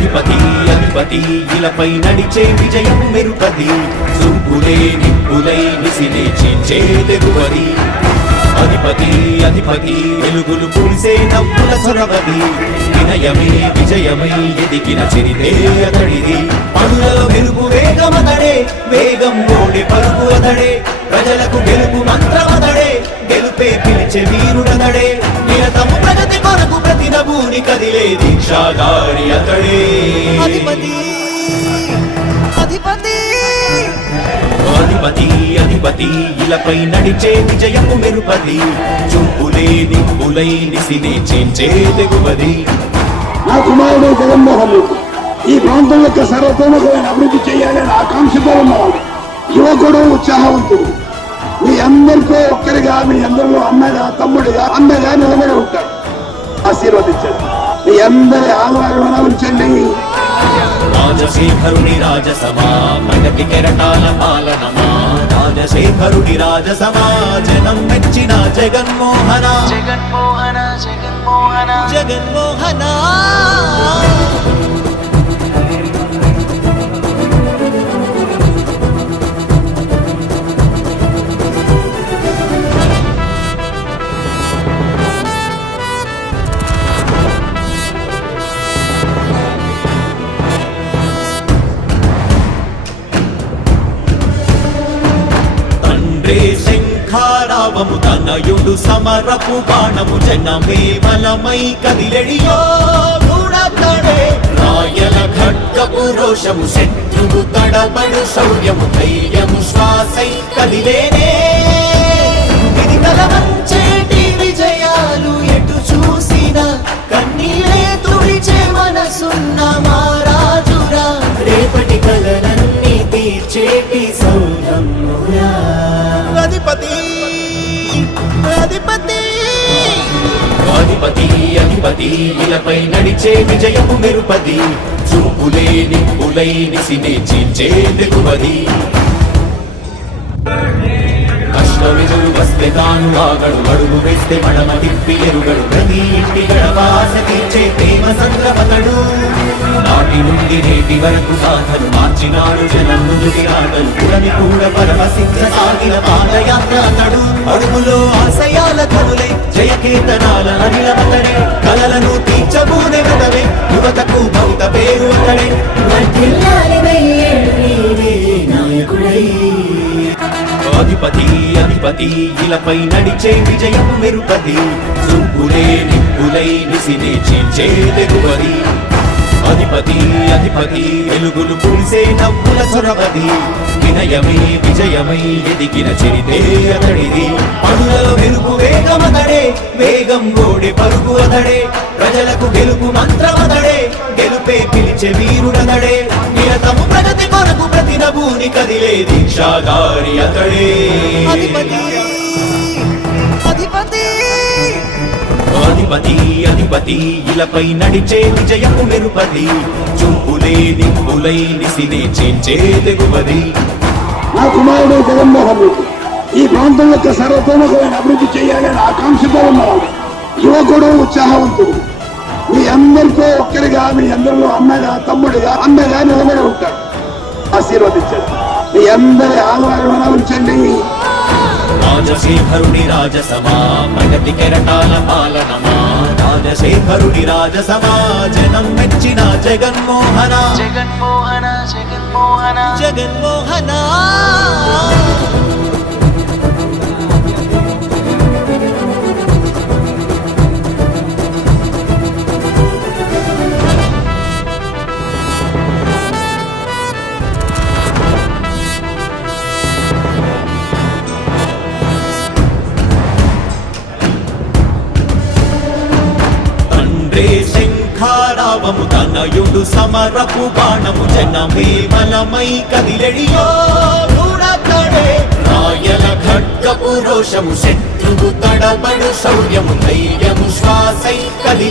అధిపతి అధిపతి ఇలపై నడిచే విజయం మెరుపది చూపులే నిప్పులై విసిలే చీల్చే తెగువది అధిపతి అధిపతి వెలుగులు పూసే నవ్వుల చొరవది వినయమే విజయమై ఎదిగిన చరితే అతడిది పనులలో మెరుపు వేగమతడే వేగం ఓడి పరుగు అతడే ప్రజలకు గెలుపు మంత్రమతడే గెలుపే పిలిచే వీరుడతడే నిరతము ప్రగతి కొరకు ప్రతి నభూని కదిలే దీక్షాగారి అతడే అధిపతి అధిపతి అధిపతి అధిపతి ఇలపై నడిచే విజయము మెరుపది చూపులే నిప్పులై నిసినే చేంచే తెగువది నా కుమారుడు జగన్మోహన్ రెడ్డి ఈ ప్రాంతం యొక్క సర్వతోముఖమైన అభివృద్ధి చేయాలని ఆకాంక్షతో ఉన్నవాడు యువకుడు ఉత్సాహవంతుడు మీ అందరితో ఒక్కరిగా మీ అందరిలో అన్నగా తమ్ముడిగా అన్నగా నిలబడి ఉంటాడు ఆశీర్వదించండి మీ అందరి ఆహ్వానం ఉంచండి రాజశేఖరుని రాజసమా ప్రగతి కెరటాల పాలనమా రాజశేఖరుని రాజసమా జనం మెచ్చిన జగన్మోహన జగన్మోహన జగన్మోహన జగన్మోహన శంఖారావము తనయుడు సమరపు బాణము జనమే బలమై కదిలెడియో గూడతడే రాయల ఖడ్గపు రోషము శత్రువు తడబడు శౌర్యము ధైర్యము శ్వాసై కదిలేనే ఇది కలవంచేటి విజయాలు ఎటు చూసిన కన్నీలే తుడిచే మనసున్న మారాజురా రేపటి కలలన్నీ తీర్చేటి సౌరమ్మురా అధిపతి అధిపతి అధిపతి అధిపతి ఇలపై నడిచే విజయము మెరుపది చూపులే నిప్పులై నిసినే చీల్చే తెగువది కష్టమెదురు వస్తే తాను ఆగడు అడుగు వేస్తే మడమ తిప్పి ఎరుగడు ప్రతి ఇంటి గడవాస తీర్చే ప్రేమ సంద్రమతడు నాటి నుండి నేటి వరకు సాధలు మార్చినాడు జనం నుదుటి ఆటలు పురమి కూడా పరమశించసాగిన పాదయాత్ర అతడు అడుగులో ఆశయాల కనులై జయకేతనాల అనిలమతడే కలలను తీర్చబూనే వెదవే యువతకు భౌత పేరు అతడే నాయకుడై అధిపతి అధిపతి ఇలపై నడిచే విజయము మెరుపది చూపులే నిప్పులై నిసినే చీల్చే తెగువది అధిపతి అధిపతి వెలుగులు పూసే నవ్వుల చొరవది వినయమే విజయమై ఎదిగిన చరితే అతడిది పనులలో మెరుపు వేగమతడే వేగం ఓడి పరుగు అతడే ప్రజలకు గెలుపు మంత్రమతడే గెలుపే పిలిచే వీరుడతడే నిరతము ప్రగతి కొరకు ప్రతి నభూని కదిలే దీక్షాగారి అతడే అధిపతి అధిపతి అధిపతి అధిపతి ఇలపై నడిచే విజయము మెరుపది చూపులే నిప్పులై నిసినే చేంచే తెగువది నా కుమారుడు జగన్మోహన్ రెడ్డి ఈ ప్రాంతం యొక్క సర్వతోముఖమైన అభివృద్ధి చేయాలని ఆకాంక్షతో ఉన్నవాడు యువకుడు ఉత్సాహవంతుడు మీ అందరితో ఒక్కరిగా మీ అందరిలో అన్నగా తమ్ముడిగా అన్నగా నిలబడి ఉంటాడు ఆశీర్వదించండి మీ అందరి ఆహ్వానం ఉంచండి రాజశేఖరుని రాజసమా ప్రగతి కెరటాల పాలనమా రాజశేఖరుని రాజసమా జనం మెచ్చిన జగన్మోహన జగన్మోహన జగన్మోహన జగన్మోహన శంఖారావము తనయుడు సమరపు బాణము జనమే బలమై కదిలెడియో గూడతడే రాయల ఖడ్గపు రోషము శత్రువు తడబడు శౌర్యము ధైర్యము శ్వాసై కదిలి